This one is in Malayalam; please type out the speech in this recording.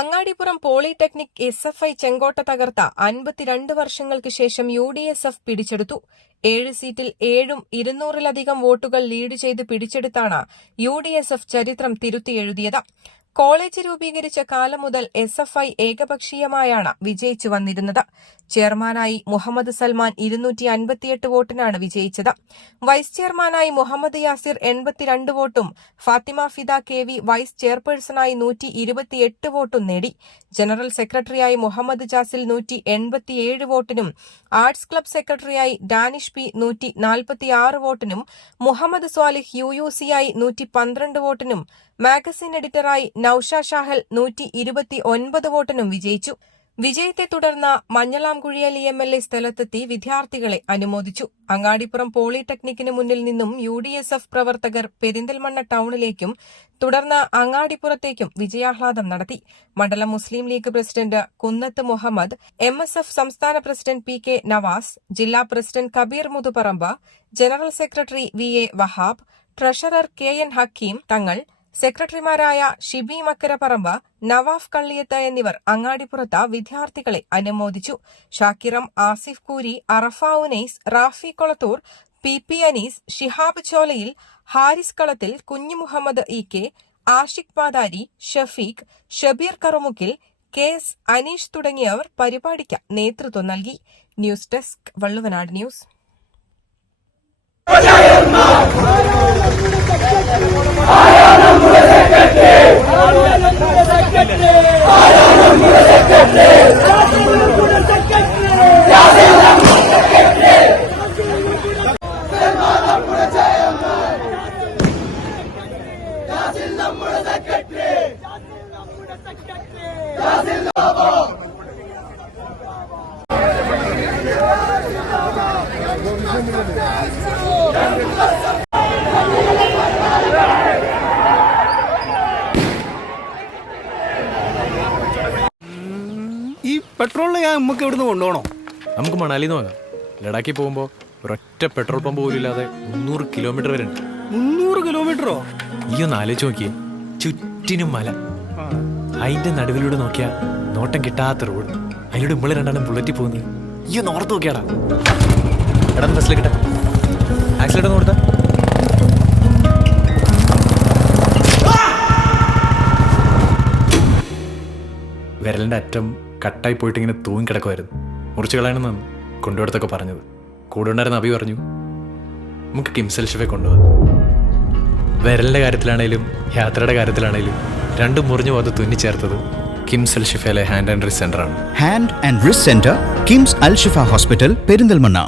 Angadippuram polytechnic S F I ചെങ്കോട്ട തകർത്ത അൻപത്തിരണ്ട് വർഷങ്ങൾക്ക് ശേഷം യു ഡി എസ് എഫ് പിടിച്ചെടുത്തു. ഏഴ് സീറ്റിൽ ഏഴും ഇരുന്നൂറിലധികം വോട്ടുകൾ ലീഡ് ചെയ്ത് പിടിച്ചെടുത്താണ് യു ഡി എസ് എഫ് ചരിത്രം തിരുത്തിയെഴുതിയത് കോളേജ് രൂപീകരിച്ച കാലം മുതൽ എസ് എഫ് ഐ ഏകപക്ഷീയമായാണ് വിജയിച്ചു വന്നിരുന്നത്. ചെയർമാനായി മുഹമ്മദ് സൽമാൻ ഇരുന്നൂറ്റി അൻപത്തിയെട്ട് വോട്ടിനാണ് വിജയിച്ചത്. വൈസ് ചെയർമാനായി മുഹമ്മദ് യാസിർ എൺപത്തിരണ്ട് വോട്ടും Fathima Fida K V vice ചെയർപേഴ്സണായി നൂറ്റി ഇരുപത്തിയെട്ട് വോട്ടും നേടി. ജനറൽ സെക്രട്ടറിയായി മുഹമ്മദ് ജാസിൽ നൂറ്റി എൺപത്തിയേഴ് വോട്ടിനും ആർട്സ് ക്ലബ് സെക്രട്ടറിയായി ഡാനിഷ് പി നൂറ്റി നാൽപ്പത്തിയാറ് വോട്ടിനും മുഹമ്മദ് സ്വാലിഹ് യു യു സിയായി നൂറ്റി പന്ത്രണ്ട് വോട്ടിനും മാഗസിൻ എഡിറ്ററായി നൌഷ ഷാഹൽ നൂറ്റി ഇരുപത്തി ഒൻപത് വോട്ടിനും വിജയിച്ചു. വിജയത്തെ തുടർന്ന് മഞ്ഞളാംകുഴിയലി എം എൽ എ സ്ഥലത്തെത്തി വിദ്യാർത്ഥികളെ അനുമോദിച്ചു. അങ്ങാടിപ്പുറം പോളിടെക്നിക്കിന് മുന്നിൽ നിന്നും യു ഡി എസ് എഫ് പ്രവർത്തകർ പെരിന്തൽമണ്ണ ടൌണിലേക്കും തുടർന്ന് അങ്ങാടിപ്പുറത്തേക്കും വിജയാഹ്ലാദം നടത്തി. മണ്ഡലം Muslim League president Kunnath Muhammad M S F സംസ്ഥാന പ്രസിഡന്റ് പി കെ നവാസ് ജില്ലാ president Kabeer Muthuparamb general secretary V A Wahab treasurer K N Hakeem Thangal സെക്രട്ടറിമാരായ ഷിബി മക്കരപ്പറമ്പ് നവാഫ് കള്ളിയത്ത് എന്നിവർ അങ്ങാടിപ്പുറത്ത് വിദ്യാർത്ഥികളെ അനുമോദിച്ചു. ഷാക്കിറം Asif Koori Arafa Unais Rafi Kolathur P P Anees Shihab Cholayil Haris Kalathil Kunju Muhammad E K Ashiq Pathari Shafeeq Shabeer Karumukkil K S Aneesh തുടങ്ങിയവർ പരിപാടിക്ക് നേതൃത്വം നൽകി. News desk Valluvanad news. ഈ പെട്രോളിന് ഞാൻ നമുക്ക് ഇവിടുന്ന് കൊണ്ടുപോകണോ? നമുക്ക് മണാലിന്ന് വാങ്ങാം ലഡാക്കി പോകുമ്പോ ഒരൊറ്റ പെട്രോൾ പമ്പ് പോലും ഇല്ലാതെ മുന്നൂറ് കിലോമീറ്റർ വരെ ഉണ്ട്. മുന്നൂറ് കിലോമീറ്ററോ? ഈ ഒന്ന് ആലോചിച്ച് നോക്കിയേ ചുറ്റിനും മല. അതിന്റെ നടുവിലൂടെ നോക്കിയാ നോട്ടം കിട്ടാത്ത റോഡ്. അതിലൂടെ നമ്മൾ രണ്ടാണ് ബുള്ളറ്റി പോകുന്നത്. ഈ നോർത്ത് നോക്കിയാടാ. എടാ ബസ്സിൽ കിട്ട ആക്സിഡന്റ് നോർത്ത വിരലിന്റെ അറ്റം കട്ടായി പോയിട്ട് ഇങ്ങനെ തൂങ്ങി കിടക്കുമായിരുന്നു മുറിച്ച് കളയണമെന്നാണ് കൊണ്ടുപോടത്തൊക്കെ പറഞ്ഞത്. കൂടെ ഉണ്ടായിരുന്ന അഭി പറഞ്ഞു നമുക്ക് കിംസൽ ഷിഫെ കൊണ്ടുപോകാം. വിരലിന്റെ കാര്യത്തിലാണേലും യാത്രയുടെ കാര്യത്തിലാണേലും രണ്ടും മുറിഞ്ഞു പോകാതെ തുന്നിച്ചേർത്തത് കിംസ് ഷിഫയിലെ ഹാൻഡ് ആൻഡ് റിസ് സെന്റർ ആണ്. Hand and wrist centre KIMS Al Shifa hospital Perinthalmanna